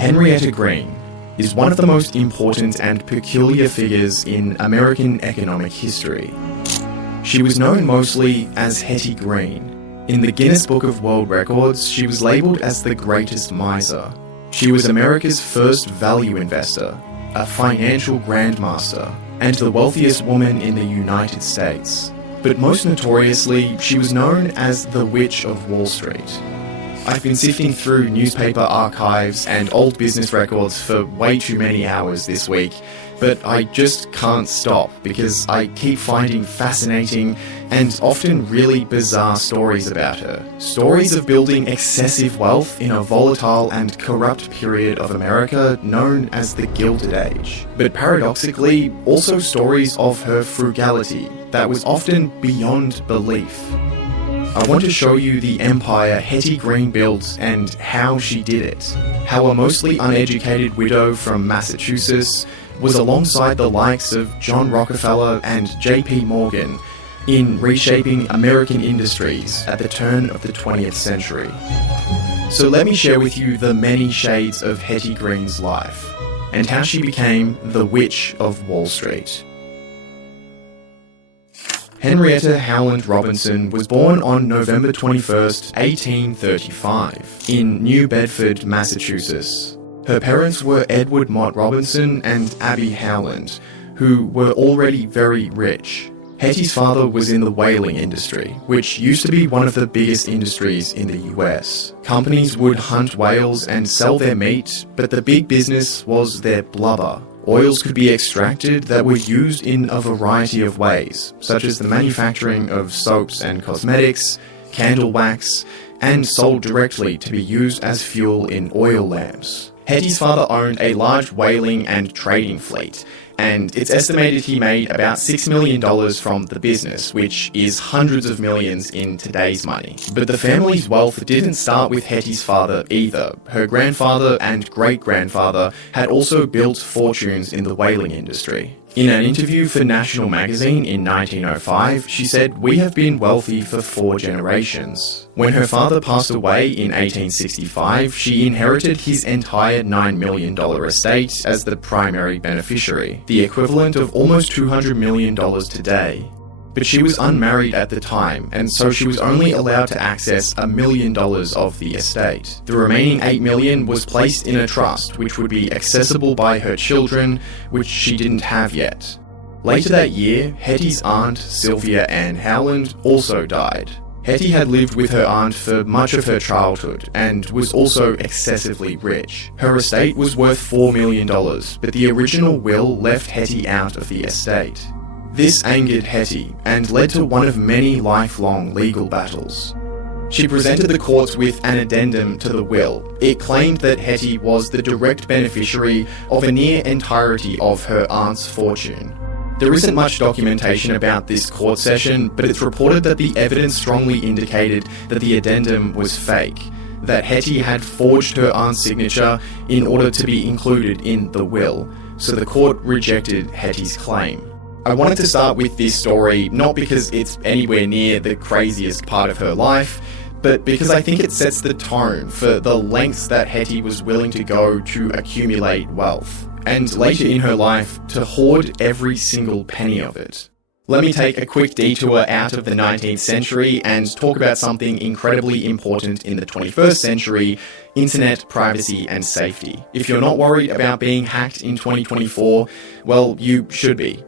Henrietta Green is one of the most important and peculiar figures in American economic history. She was known mostly as Hetty Green. In the Guinness Book of World Records, she was labelled as the greatest miser. She was America's first value investor, a financial grandmaster, and the wealthiest woman in the United States. But most notoriously, she was known as the Witch of Wall Street. I've been sifting through newspaper archives and old business records for way too many hours this week, but I just can't stop because I keep finding fascinating and often really bizarre stories about her. Stories of building excessive wealth in a volatile and corrupt period of America known as the Gilded Age. But paradoxically, also stories of her frugality that was often beyond belief. I want to show you the empire Hetty Green built and how she did it. How a mostly uneducated widow from Massachusetts was alongside the likes of John Rockefeller and JP Morgan in reshaping American industries at the turn of the 20th century. So let me share with you the many shades of Hetty Green's life and how she became the Witch of Wall Street. Henrietta Howland Robinson was born on November 21st, 1835, in New Bedford, Massachusetts. Her parents were Edward Mott Robinson and Abby Howland, who were already very rich. Hetty's father was in the whaling industry, which used to be one of the biggest industries in the US. Companies would hunt whales and sell their meat, but the big business was their blubber. Oils could be extracted that were used in a variety of ways, such as the manufacturing of soaps and cosmetics, candle wax, and sold directly to be used as fuel in oil lamps. Hetty's father owned a large whaling and trading fleet, and it's estimated he made about $6 million from the business, which is hundreds of millions in today's money. But the family's wealth didn't start with Hetty's father either. Her grandfather and great-grandfather had also built fortunes in the whaling industry. In an interview for National magazine in 1905, she said, "We have been wealthy for 4 generations." When her father passed away in 1865, she inherited his entire $9 million estate as the primary beneficiary, the equivalent of almost $200 million today. But she was unmarried at the time, and so she was only allowed to access $1 million of the estate. The remaining $8 million was placed in a trust, which would be accessible by her children, which she didn't have yet. Later that year, Hetty's aunt, Sylvia Ann Howland, also died. Hetty had lived with her aunt for much of her childhood and was also excessively rich. Her estate was worth $4 million, but the original will left Hetty out of the estate. This angered Hetty and led to one of many lifelong legal battles. She presented the courts with an addendum to the will. It claimed that Hetty was the direct beneficiary of a near entirety of her aunt's fortune. There isn't much documentation about this court session, but it's reported that the evidence strongly indicated that the addendum was fake, that Hetty had forged her aunt's signature in order to be included in the will, so the court rejected Hetty's claim. I wanted to start with this story not because it's anywhere near the craziest part of her life, but because I think it sets the tone for the lengths that Hetty was willing to go to accumulate wealth, and later in her life to hoard every single penny of it. Let me take a quick detour out of the 19th century and talk about something incredibly important in the 21st century: internet privacy and safety. If you're not worried about being hacked in 2024, well, you should be.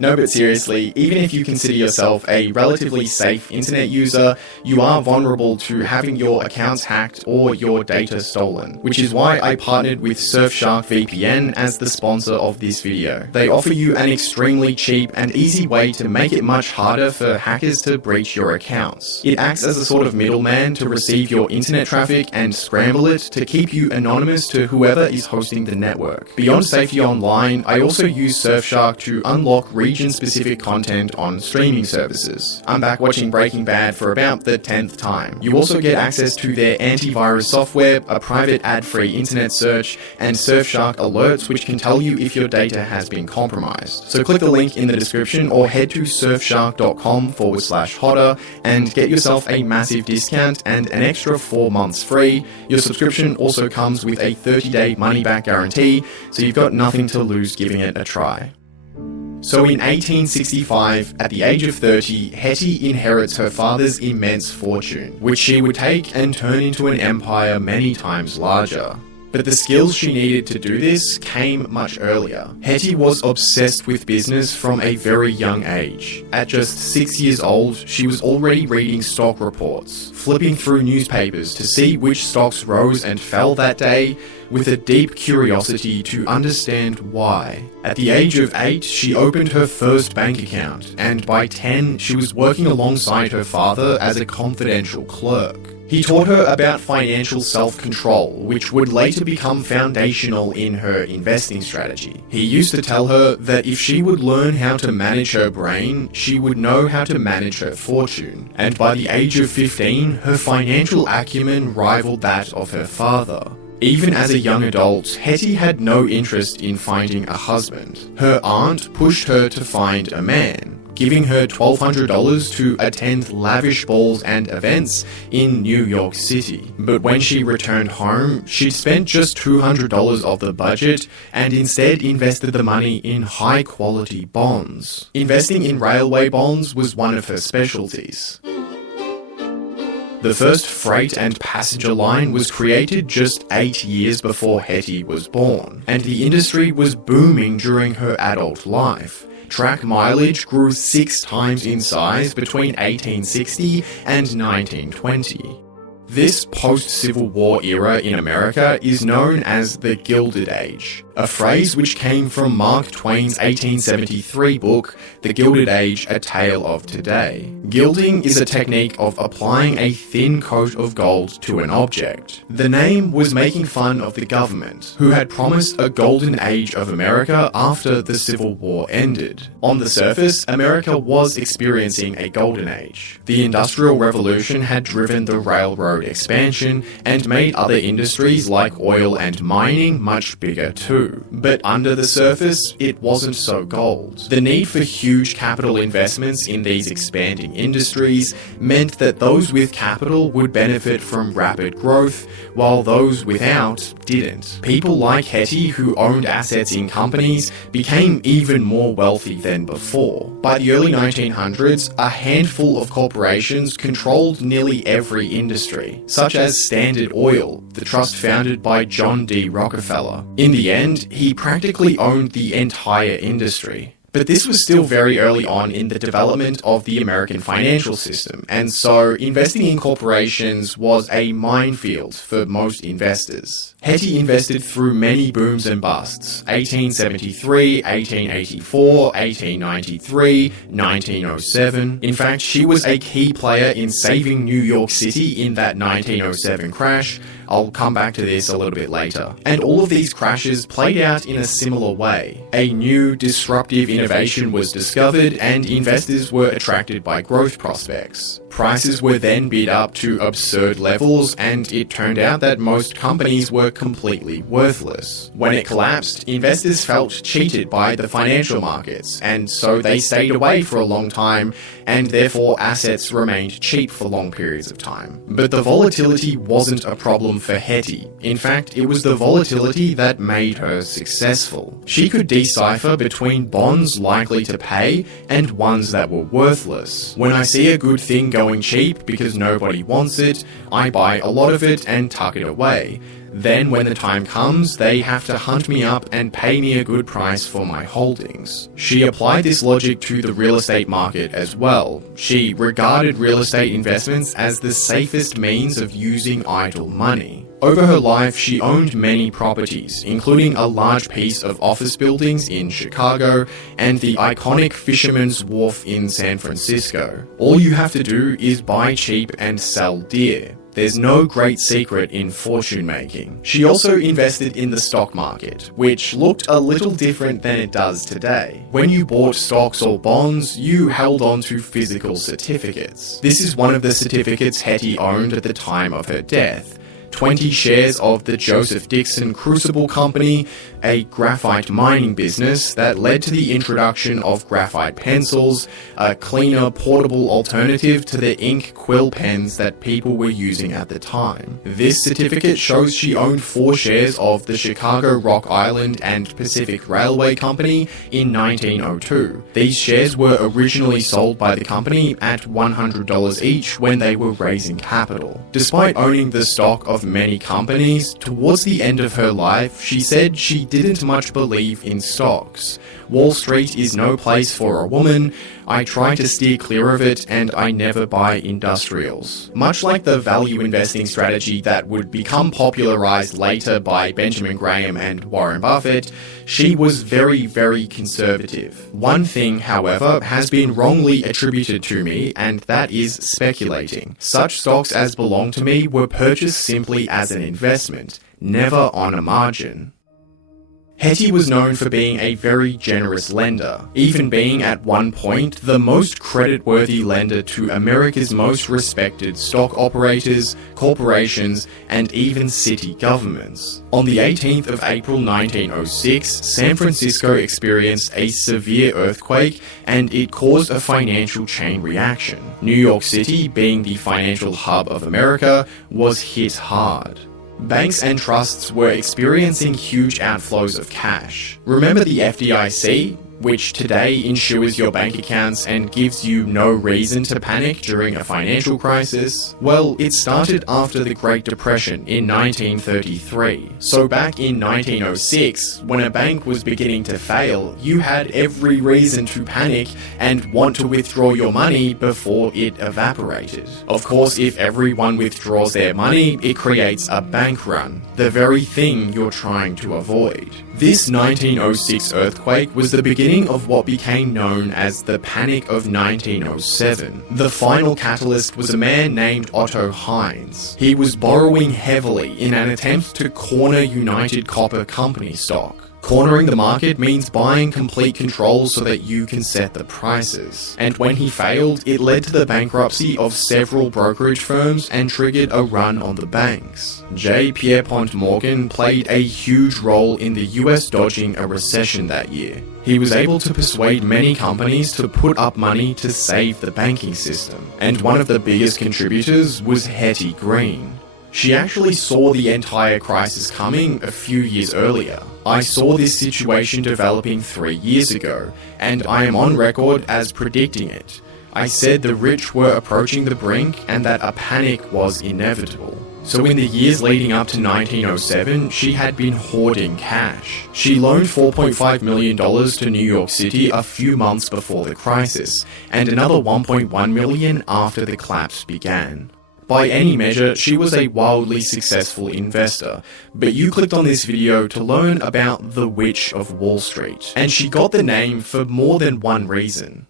No, but seriously, even if you consider yourself a relatively safe internet user, you are vulnerable to having your accounts hacked or your data stolen, which is why I partnered with Surfshark VPN as the sponsor of this video. They offer you an extremely cheap and easy way to make it much harder for hackers to breach your accounts. It acts as a sort of middleman to receive your internet traffic and scramble it to keep you anonymous to whoever is hosting the network. Beyond safety online, I also use Surfshark to unlock region-specific content on streaming services. I'm back watching Breaking Bad for about the 10th time. You also get access to their antivirus software, a private ad-free internet search, and Surfshark alerts which can tell you if your data has been compromised. So click the link in the description or head to surfshark.com/Hodder and get yourself a massive discount and an extra 4 months free. Your subscription also comes with a 30-day money-back guarantee, so you've got nothing to lose giving it a try. So in 1865, at the age of 30, Hetty inherits her father's immense fortune, which she would take and turn into an empire many times larger. But the skills she needed to do this came much earlier. Hetty was obsessed with business from a very young age. At just 6 years old, she was already reading stock reports, flipping through newspapers to see which stocks rose and fell that day, with a deep curiosity to understand why. At the age of 8, she opened her first bank account, and by 10, she was working alongside her father as a confidential clerk. He taught her about financial self-control, which would later become foundational in her investing strategy. He used to tell her that if she would learn how to manage her brain, she would know how to manage her fortune. And by the age of 15, her financial acumen rivaled that of her father. Even as a young adult, Hetty had no interest in finding a husband. Her aunt pushed her to find a man, giving her $1,200 to attend lavish balls and events in New York City. But when she returned home, she spent just $200 of the budget and instead invested the money in high-quality bonds. Investing in railway bonds was one of her specialties. The first freight and passenger line was created just 8 years before Hetty was born, and the industry was booming during her adult life. Track mileage grew 6 times in size between 1860 and 1920. This post-Civil War era in America is known as the Gilded Age, a phrase which came from Mark Twain's 1873 book, The Gilded Age, A Tale of Today. Gilding is a technique of applying a thin coat of gold to an object. The name was making fun of the government, who had promised a golden age of America after the Civil War ended. On the surface, America was experiencing a golden age. The Industrial Revolution had driven the railroad expansion and made other industries like oil and mining much bigger too. But under the surface, it wasn't so gold. The need for huge capital investments in these expanding industries meant that those with capital would benefit from rapid growth, while those without didn't. People like Hetty, who owned assets in companies, became even more wealthy than before. By the early 1900s, a handful of corporations controlled nearly every industry, such as Standard Oil, the trust founded by John D. Rockefeller. In the end, he practically owned the entire industry. But this was still very early on in the development of the American financial system, and so investing in corporations was a minefield for most investors. Hetty invested through many booms and busts: 1873, 1884, 1893, 1907. In fact, she was a key player in saving New York City in that 1907 crash. I'll come back to this a little bit later. And all of these crashes played out in a similar way. A new, disruptive innovation was discovered, and investors were attracted by growth prospects. Prices were then bid up to absurd levels, and it turned out that most companies were completely worthless. When it collapsed, investors felt cheated by the financial markets, and so they stayed away for a long time, and therefore assets remained cheap for long periods of time. But the volatility wasn't a problem for Hetty. In fact, it was the volatility that made her successful. She could decipher between bonds likely to pay and ones that were worthless. When I see a good thing going cheap because nobody wants it, I buy a lot of it and tuck it away. Then when the time comes, they have to hunt me up and pay me a good price for my holdings. She applied this logic to the real estate market as well. She regarded real estate investments as the safest means of using idle money. Over her life, she owned many properties, including a large piece of office buildings in Chicago and the iconic Fisherman's Wharf in San Francisco. All you have to do is buy cheap and sell dear. There's no great secret in fortune making. She also invested in the stock market, which looked a little different than it does today. When you bought stocks or bonds, you held on to physical certificates. This is one of the certificates Hetty owned at the time of her death. 20 shares of the Joseph Dixon Crucible Company, a graphite mining business that led to the introduction of graphite pencils, a cleaner, portable alternative to the ink quill pens that people were using at the time. This certificate shows she owned 4 shares of the Chicago, Rock Island and Pacific Railway Company in 1902. These shares were originally sold by the company at $100 each when they were raising capital. Despite owning the stock of many companies, towards the end of her life, she said she didn't much believe in stocks. Wall Street is no place for a woman. I try to steer clear of it, and I never buy industrials. Much like the value investing strategy that would become popularized later by Benjamin Graham and Warren Buffett, she was very, very conservative. One thing, however, has been wrongly attributed to me, and that is speculating. Such stocks as belong to me were purchased simply as an investment, never on a margin. Hetty was known for being a very generous lender, even being at one point the most credit-worthy lender to America's most respected stock operators, corporations, and even city governments. On the 18th of April 1906, San Francisco experienced a severe earthquake, and it caused a financial chain reaction. New York City, being the financial hub of America, was hit hard. Banks and trusts were experiencing huge outflows of cash. Remember the FDIC, which today insures your bank accounts and gives you no reason to panic during a financial crisis? Well, it started after the Great Depression in 1933. So back in 1906, when a bank was beginning to fail, you had every reason to panic and want to withdraw your money before it evaporated. Of course, if everyone withdraws their money, it creates a bank run, the very thing you're trying to avoid. This 1906 earthquake was the beginning of what became known as the Panic of 1907. The final catalyst was a man named Otto Heinz. He was borrowing heavily in an attempt to corner United Copper Company stock. Cornering the market means buying complete control so that you can set the prices. And when he failed, it led to the bankruptcy of several brokerage firms and triggered a run on the banks. J. Pierpont Morgan played a huge role in the US dodging a recession that year. He was able to persuade many companies to put up money to save the banking system. And one of the biggest contributors was Hetty Green. She actually saw the entire crisis coming a few years earlier. I saw this situation developing 3 years ago, and I am on record as predicting it. I said the rich were approaching the brink and that a panic was inevitable. So in the years leading up to 1907, she had been hoarding cash. She loaned $4.5 million to New York City a few months before the crisis, and another $1.1 million after the collapse began. By any measure, she was a wildly successful investor, but you clicked on this video to learn about the Witch of Wall Street, and she got the name for more than one reason.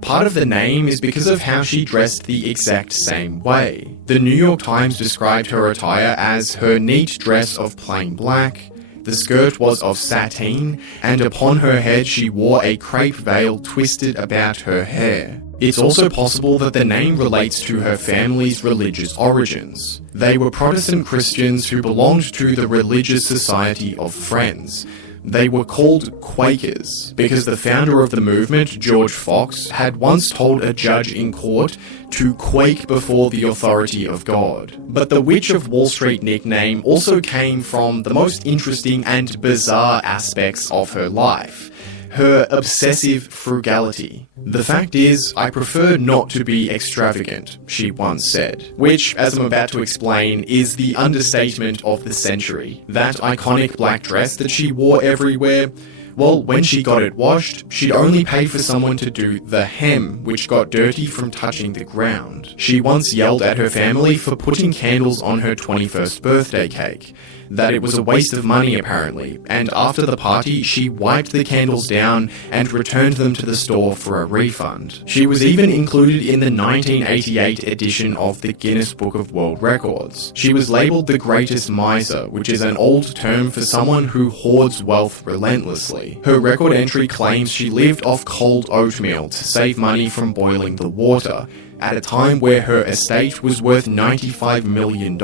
Part of the name is because of how she dressed the exact same way. The New York Times described her attire as her neat dress of plain black. The skirt was of sateen, and upon her head she wore a crepe veil twisted about her hair. It's also possible that the name relates to her family's religious origins. They were Protestant Christians who belonged to the Religious Society of Friends. They were called Quakers because the founder of the movement, George Fox, had once told a judge in court to quake before the authority of God. But the Witch of Wall Street nickname also came from the most interesting and bizarre aspects of her life. Her obsessive frugality. The fact is, I prefer not to be extravagant, she once said. Which, as I'm about to explain, is the understatement of the century. That iconic black dress that she wore everywhere, well, when she got it washed, she'd only pay for someone to do the hem, which got dirty from touching the ground. She once yelled at her family for putting candles on her 21st birthday cake. That it was a waste of money apparently, and after the party she wiped the candles down and returned them to the store for a refund. She was even included in the 1988 edition of the Guinness Book of World Records. She was labeled the greatest miser, which is an old term for someone who hoards wealth relentlessly. Her record entry claims she lived off cold oatmeal to save money from boiling the water, at a time where her estate was worth $95 million,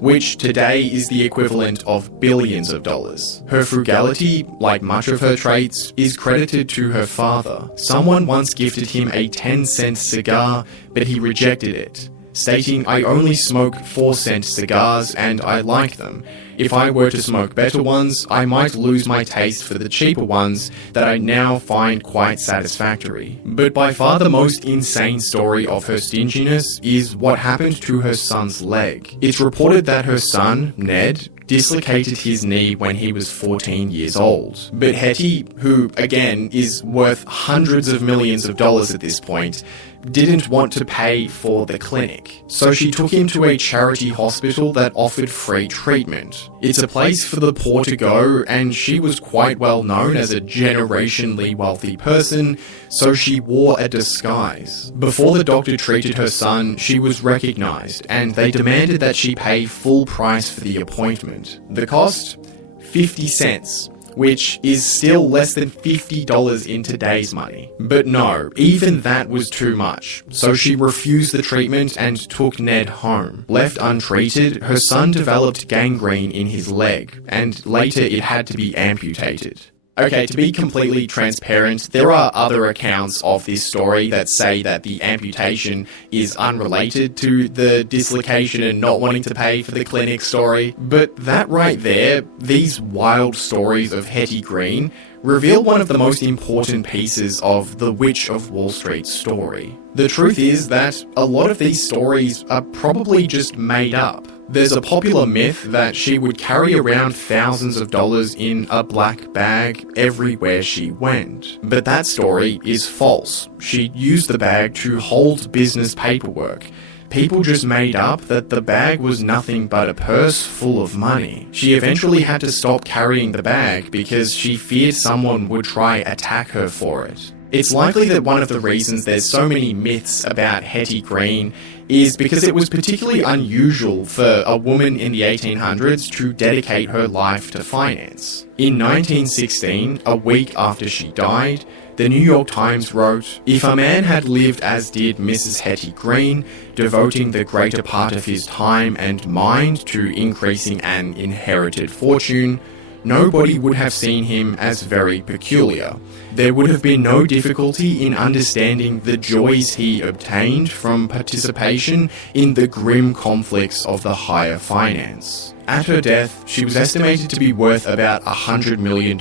which today is the equivalent of billions of dollars. Her frugality, like much of her traits, is credited to her father. Someone once gifted him a 10-cent cigar, but he rejected it, stating, "I only smoke 4-cent cigars and I like them. If I were to smoke better ones, I might lose my taste for the cheaper ones that I now find quite satisfactory." But by far the most insane story of her stinginess is what happened to her son's leg. It's reported that her son, Ned, dislocated his knee when he was 14 years old. But Hetty, who again is worth hundreds of millions of dollars at this point, didn't want to pay for the clinic. So she took him to a charity hospital that offered free treatment. It's a place for the poor to go, and she was quite well known as a generationally wealthy person, so she wore a disguise. Before the doctor treated her son, she was recognized, and they demanded that she pay full price for the appointment. The cost? 50 cents. Which is still less than $50 in today's money. But no, even that was too much. So she refused the treatment and took Ned home. Left untreated, her son developed gangrene in his leg, and later it had to be amputated. Okay, to be completely transparent, there are other accounts of this story that say that the amputation is unrelated to the dislocation and not wanting to pay for the clinic story. But that right there, these wild stories of Hetty Green, reveal one of the most important pieces of the Witch of Wall Street story. The truth is that a lot of these stories are probably just made up. There's a popular myth that she would carry around thousands of dollars in a black bag everywhere she went. But that story is false. She used the bag to hold business paperwork. People just made up that the bag was nothing but a purse full of money. She eventually had to stop carrying the bag because she feared someone would try attack her for it. It's likely that one of the reasons there's so many myths about Hetty Green is because it was particularly unusual for a woman in the 1800s to dedicate her life to finance. In 1916, a week after she died, the New York Times wrote, "If a man had lived as did Mrs. Hetty Green, devoting the greater part of his time and mind to increasing an inherited fortune, nobody would have seen him as very peculiar. There would have been no difficulty in understanding the joys he obtained from participation in the grim conflicts of the higher finance." At her death, she was estimated to be worth about $100 million,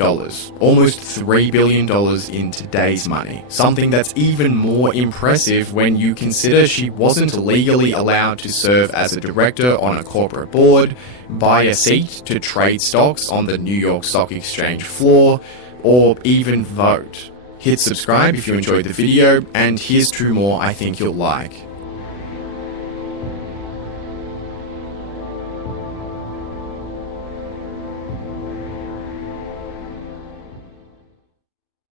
almost $3 billion in today's money. Something that's even more impressive when you consider she wasn't legally allowed to serve as a director on a corporate board, buy a seat to trade stocks on the New York Stock Exchange floor, or even vote. Hit subscribe if you enjoyed the video, and here's 2 more I think you'll like.